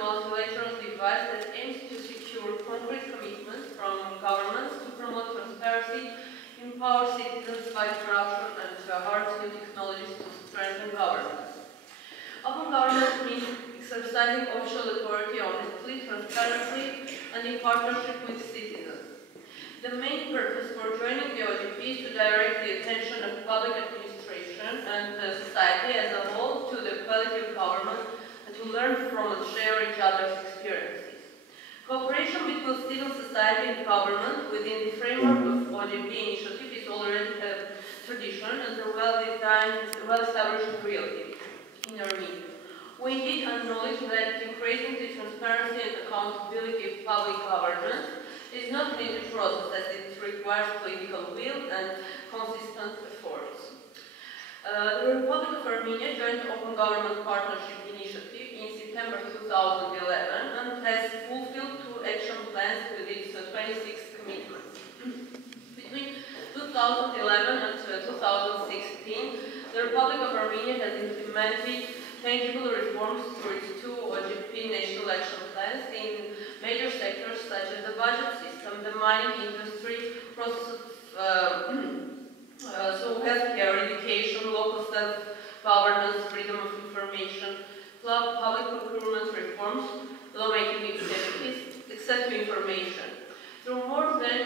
multilateral device that aims to secure concrete commitments from governments to promote transparency, empower citizens, fight corruption, and harness new technologies to strengthen governance. Open government means exercising official authority honestly, transparently, and in partnership with citizens. The main purpose for joining the OGP is to direct the attention of public administration and society as a whole to the quality of government and to learn from and share each other's experiences. Cooperation between civil society and government within the framework of OGP initiative is already a tradition and a well-established reality in Armenia. We indeed acknowledge that increasing the transparency and accountability of public governance is not an easy process as it requires political will and consistent efforts. The Republic of Armenia joined the Open Government Partnership Initiative in September 2011 and has fulfilled 2 action plans with its 26 commitments. Between 2011 and 2016, the Republic of Armenia has implemented tangible reforms through its 2 OGP national action plans in major sectors such as the budget system, the mining industry, process of healthcare, education, local self-governance, freedom of information, public procurement reforms, lawmaking activities, access to information. Through more than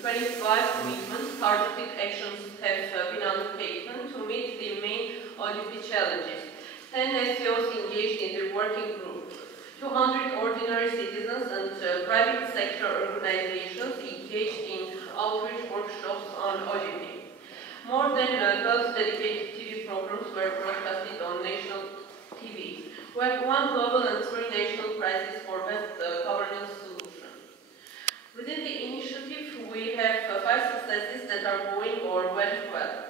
25 commitments, targeted actions have been undertaken to meet the main OGP challenges. 10 SCOs engaged in the working group, 200 ordinary citizens and private sector organizations engaged in outreach workshops on OGP. More than 12 dedicated TV programs were broadcasted on national TV. We have 1 global and 3 national prizes for best governance solution. Within the initiative, we have 5 successes that are going or went well.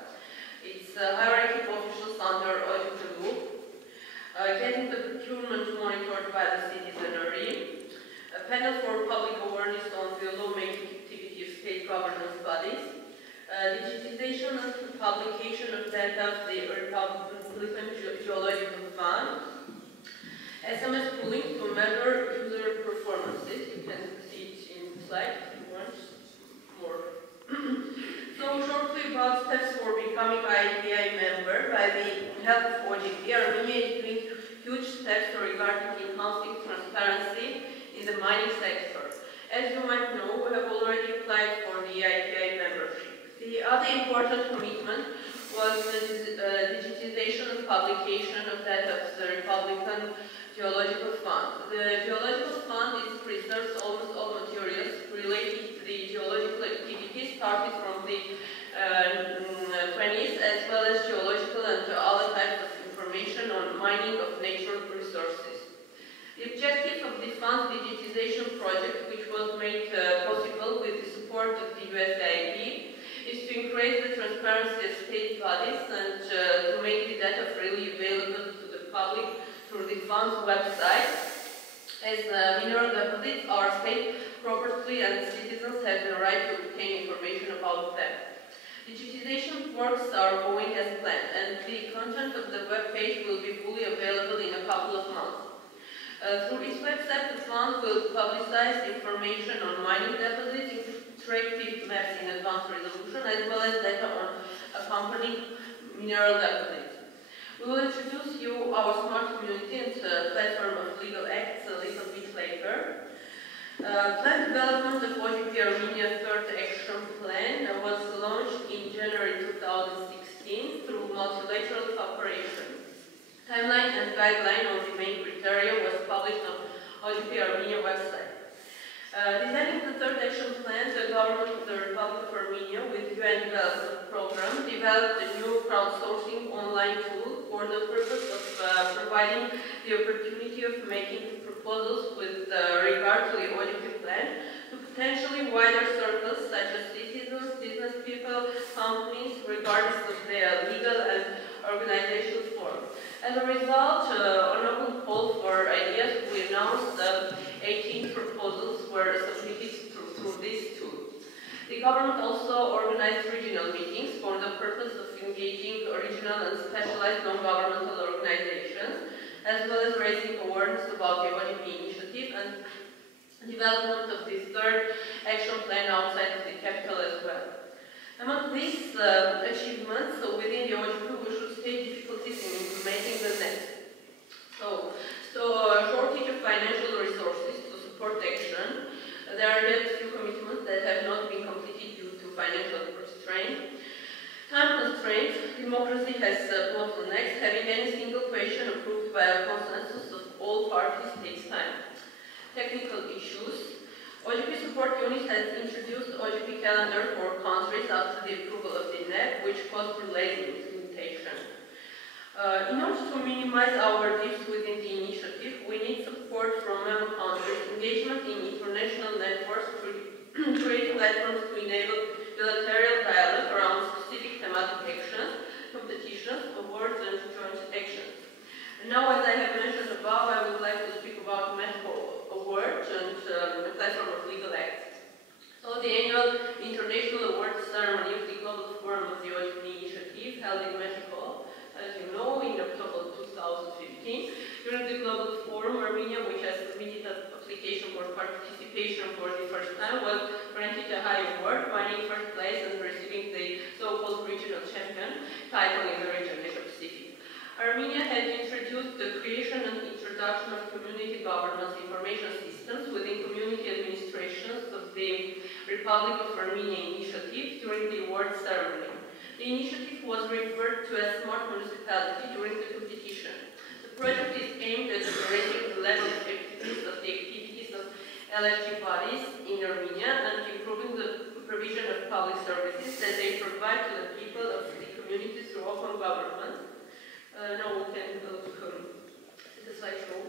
It's a hierarchy of officials under OGP group, getting the procurement monitored by the citizenry, a panel for public awareness on the lawmaking activity of state governance bodies, digitization and publication of data of the Republican Geological Fund, SMS pooling to measure user performances. You can see it in the slide if you want more. So shortly about steps for becoming IATI member. By the help of OGP, Armenia is doing huge steps regarding enhancing transparency in the mining sector. As you might know, we have already applied for the IATI membership. The other important commitment was the digitization and publication of data of the Republican Geological Fund. The Geological Fund preserves almost all materials related to the geological activities started from the 20s, as well as geological and other types of information on mining of natural resources. The objective of the fund's digitization project, which was made possible with the support of the USAID, is to increase the transparency of state bodies and to make the data freely available to the public through the fund's website. As mineral deposits are state property and citizens have the right to obtain information about them. Digitization works are going as planned, and the content of the web page will be fully available in a couple of months. Through its website, the fund will publicize information on mining deposits, interactive maps in advanced resolution, as well as data on accompanying mineral deposits. We will introduce you our smart community and platform of legal acts a little bit later. Plan development of OGP Armenia 3rd Action Plan was launched in January 2016 through multilateral cooperation. Timeline and guideline on the main criteria was published on OGP Armenia website. Designing the 3rd Action Plan, the government of the Republic of Armenia with UN Development Program developed a new crowdsourcing online tool for the purpose of providing the opportunity of making proposals with regard to the OGP plan to potentially wider circles such as citizens, business people, companies, regardless of their legal and organizational form. As a result, on open call for ideas, we announced 18 proposals were submitted through this tool. The government also organized regional meetings for the purpose of engaging regional and specialized non-governmental organizations as well as raising awareness about the OGP initiative and development of this third action plan outside of the capital as well. Among these achievements, within the OGP, we should state difficulties in implementing the net. So a shortage of financial resources to support action. There are yet few commitments that have not been completed due to financial constraints. Time constraints. Democracy has bottlenecks. Having any single question approved by a consensus of all parties takes time. Technical issues. OGP support unit has introduced OGP calendar for countries after the approval of the NEP, which caused delays in implementation. In order to minimize our dips within the initiative, we need support from member countries, engagement in international networks, creating platforms to enable bilateral dialogue around specific thematic actions, competitions, awards, and joint actions. And now, as I have mentioned above, I would like to speak about METCO award and the platform of legal acts. So the annual international awards ceremony of the Global Forum of the OGP initiative held in Mexico, as you know, in October 2015. During the Global Forum, Armenia, which has submitted an application for participation for the first time, was granted a high award, winning first place and receiving the so-called regional champion title in the region Asia Pacific. Armenia had introduced the creation and introduction of community governance information systems within community administrations of the Republic of Armenia initiative during the award ceremony. The initiative was referred to as Smart Municipality during the competition. The project is aimed at raising the level of effectiveness of the activities of LFG bodies in Armenia and improving the provision of public services that they provide to the people of the community through open government. Now we can look at the slideshow.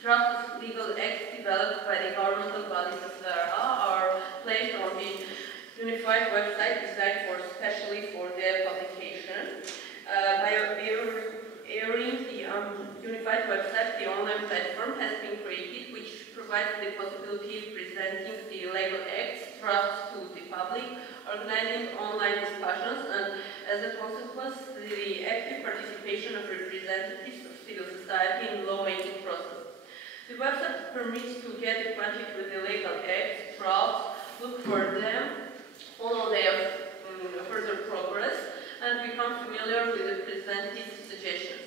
Draft of legal acts developed by the governmental bodies of Nare are placed on the unified website designed specially for their publication. By airing the unified website, the online platform has been created, which provides the possibility of presenting the legal acts drafts to the public, organizing online discussions, and as a consequence, the active participation of representatives of civil society in the lawmaking process. The website permits to get acquainted with the legal acts, drafts, look for them, follow their further progress, and become familiar with the presented suggestions.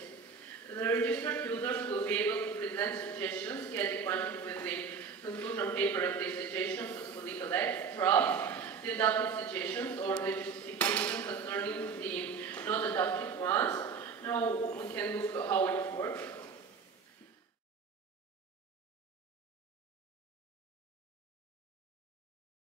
The registered users will be able to present suggestions, get acquainted with the conclusion paper of the suggestions as legal drafts, the adopted suggestions, or the justification concerning the not adopted ones. Now we can look at how it works.